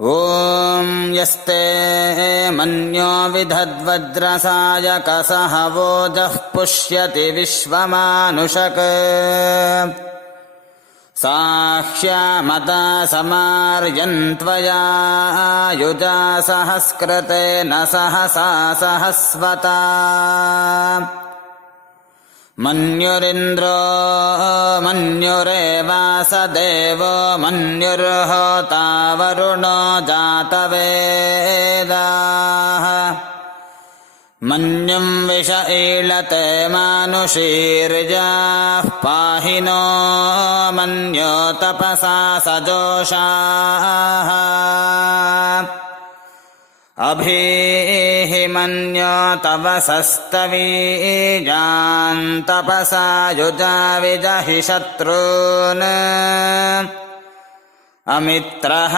ಓಂ ಯಸ್ತೆ ಮನ್ಯೋ ವಿಧದ್ವಜ್ರಸಾಯಕಸಹ ವೋಜಃ ಪುಷ್ಯತಿ ವಿಶ್ವಮಾನುಷಕ್ ಸಾಹ್ಯಾಮತಾ ಸಮಾರ್ಯನ್ತ್ವಯಾ ಯುಜಾ ಸಹಸ್ಕೃತೇನ ಸಹಸಾ ಸಹಸ್ವತಾ ಮನ್ಯುರಿಂದ್ರೋ ಮನ್ಯುರೇವಾಸ ದೇವೋ ಮನ್ಯುರ್ಹೋತಾ ವರುಣೋ ಜಾತವೇದಾಃ ಮನ್ಯುಂ ವಿಷ ಈಳತೆ ಮಾನುಷೀರ್ಯಾಃ ಪಾಹಿ ನೋ ಮನ್ಯೋ ತಪಸಾ ಸಜೋಷಾಃ ಅಭೀಹಿ ಮನ್ಯೋ ತವಸಸ್ತವೀಜಾನ್ ತಪಸಾ ಯುಜಾ ವಿಜಹಿ ಶತ್ರೂನ್ ಅಮಿತ್ರಃ